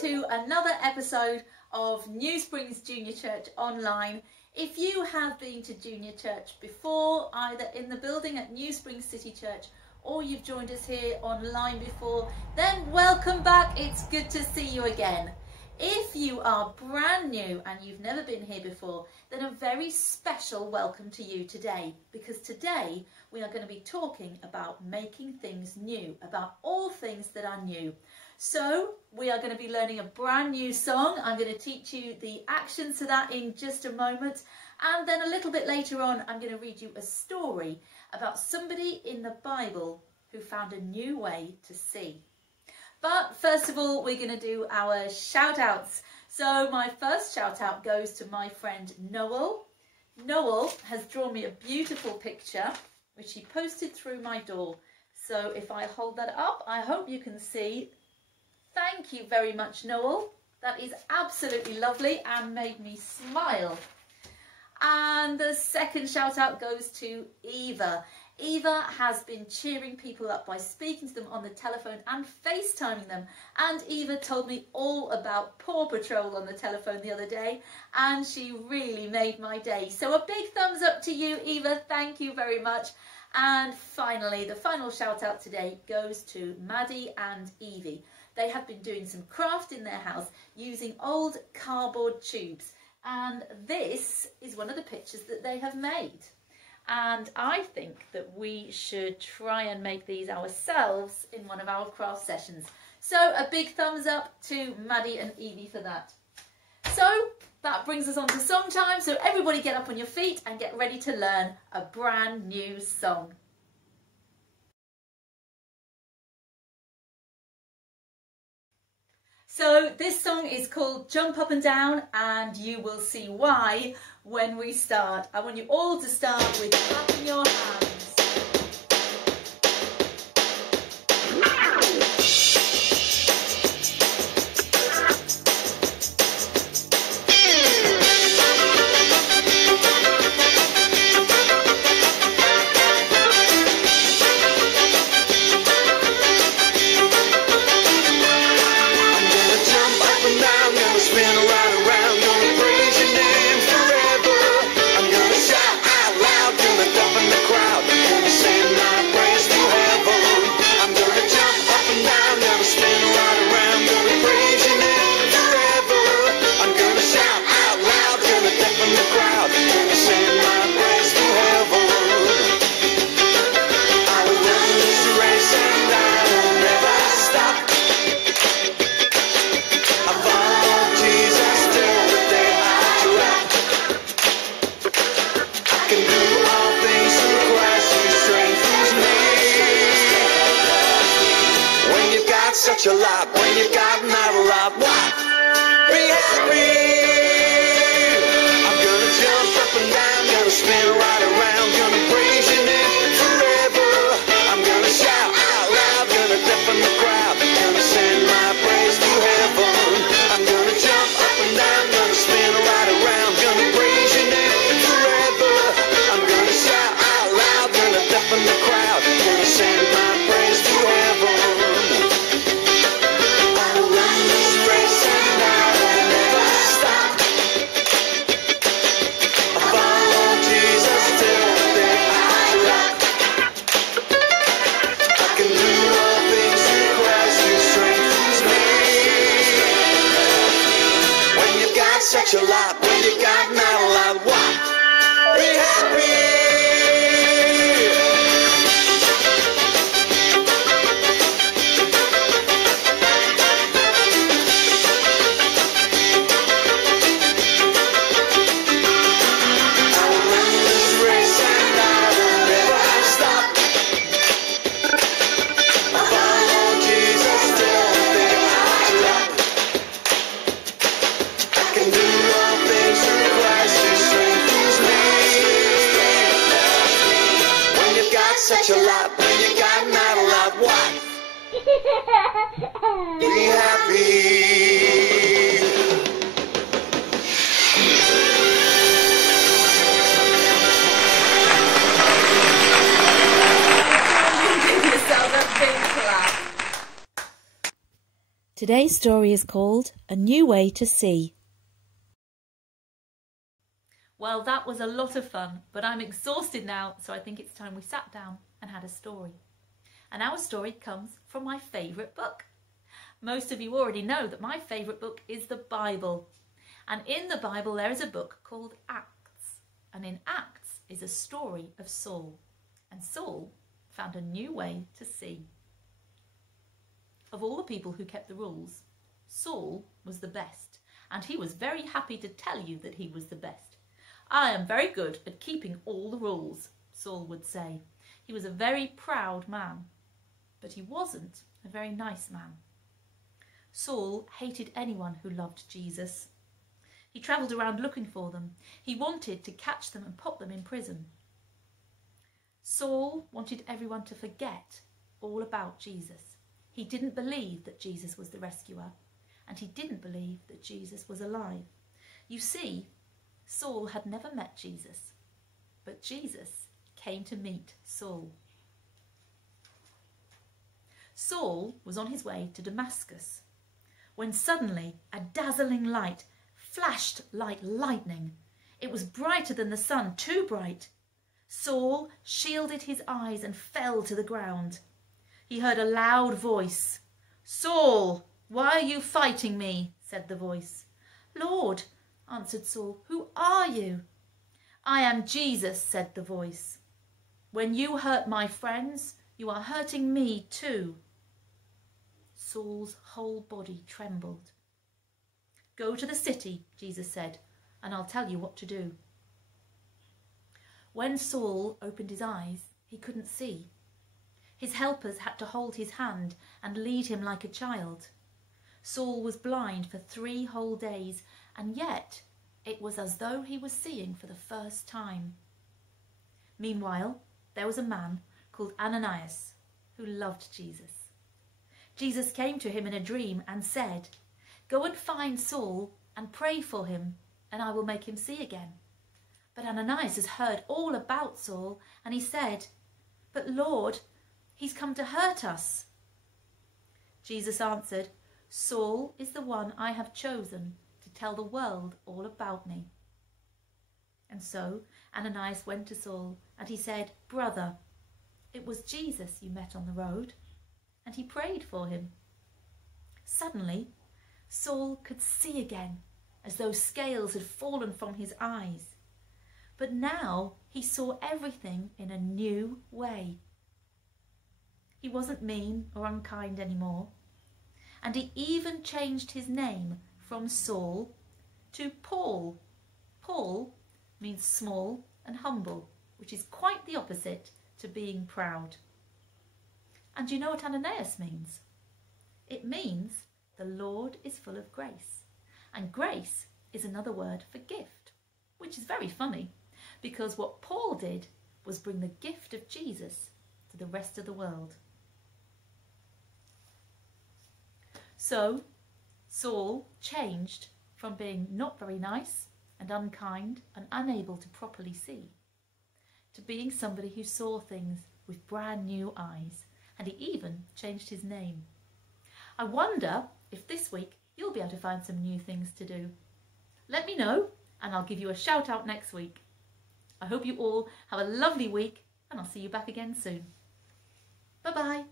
to another episode of New Springs Junior Church Online. If you have been to Junior Church before, either in the building at New Springs City Church or you've joined us here online before, then welcome back. It's good to see you again. If you are brand new and you've never been here before, then a very special welcome to you today, because today we are going to be talking about making things new, about all things that are new. So we are going to be learning a brand new song. I'm going to teach you the actions to that in just a moment. And then a little bit later on, I'm going to read you a story about somebody in the Bible who found a new way to see. But first of all, we're going to do our shout outs. So my first shout out goes to my friend Noel. Noel has drawn me a beautiful picture, which he posted through my door. So if I hold that up, I hope you can see. Thank you very much, Noel. That is absolutely lovely and made me smile. And the second shout out goes to Eva. Eva has been cheering people up by speaking to them on the telephone and FaceTiming them. And Eva told me all about Paw Patrol on the telephone the other day, and she really made my day. So a big thumbs up to you, Eva. Thank you very much. And finally, the final shout out today goes to Maddie and Evie. They have been doing some craft in their house using old cardboard tubes. And this is one of the pictures that they have made. And I think that we should try and make these ourselves in one of our craft sessions. So a big thumbs up to Maddie and Evie for that. So that brings us on to song time. So everybody get up on your feet and get ready to learn a brand new song. So this song is called Jump Up and Down, and you will see why when we start. I want you all to start with clapping your hands. Such a lot when you got not a lot. What? Be happy. I'm gonna jump up and down, gonna spin right around, gonna praise your name forever. I'm gonna shout out loud, gonna deafen the crowd, gonna send my praise to heaven. I'm gonna jump up and down, gonna spin right around, gonna praise your name forever. I'm gonna shout out loud, gonna deafen the crowd, gonna send my praise to heaven. Such a lot when you got not a lot. What? Be happy. Such a lot when you got not a lot. What? Be happy. Today's story is called A New Way to See. Well, that was a lot of fun, but I'm exhausted now, so I think it's time we sat down and had a story. And our story comes from my favourite book. Most of you already know that my favourite book is the Bible. And in the Bible there is a book called Acts. And in Acts is a story of Saul. And Saul found a new way to see. Of all the people who kept the rules, Saul was the best, and he was very happy to tell you that he was the best. I am very good at keeping all the rules, Saul would say. He was a very proud man, but he wasn't a very nice man. Saul hated anyone who loved Jesus. He travelled around looking for them. He wanted to catch them and put them in prison. Saul wanted everyone to forget all about Jesus. He didn't believe that Jesus was the rescuer, and he didn't believe that Jesus was alive. You see, Saul had never met Jesus, but Jesus came to meet Saul. Saul was on his way to Damascus when suddenly a dazzling light flashed like lightning. It was brighter than the sun, too bright. Saul shielded his eyes and fell to the ground. He heard a loud voice. "Saul, why are you fighting me?" said the voice. "Lord," answered Saul, "who are you?" "I am Jesus," said the voice. "When you hurt my friends, you are hurting me too." Saul's whole body trembled. "Go to the city," Jesus said, "and I'll tell you what to do." When Saul opened his eyes, he couldn't see. His helpers had to hold his hand and lead him like a child. Saul was blind for 3 whole days, and yet it was as though he was seeing for the first time. Meanwhile, there was a man called Ananias who loved Jesus. Jesus came to him in a dream and said, "Go and find Saul and pray for him, and I will make him see again." But Ananias has heard all about Saul, and he said, "But Lord, he's come to hurt us." Jesus answered, "Saul is the one I have chosen to tell the world all about me." And so Ananias went to Saul and he said, "Brother, it was Jesus you met on the road." And he prayed for him. Suddenly, Saul could see again, as though scales had fallen from his eyes. But now he saw everything in a new way. He wasn't mean or unkind anymore. And he even changed his name from Saul to Paul. Paul means small and humble, which is quite the opposite to being proud. And do you know what Ananias means? It means the Lord is full of grace. And grace is another word for gift, which is very funny, because what Paul did was bring the gift of Jesus to the rest of the world. So Saul changed from being not very nice and unkind and unable to properly see to being somebody who saw things with brand new eyes, and he even changed his name. I wonder if this week you'll be able to find some new things to do. Let me know and I'll give you a shout out next week. I hope you all have a lovely week and I'll see you back again soon. Bye bye.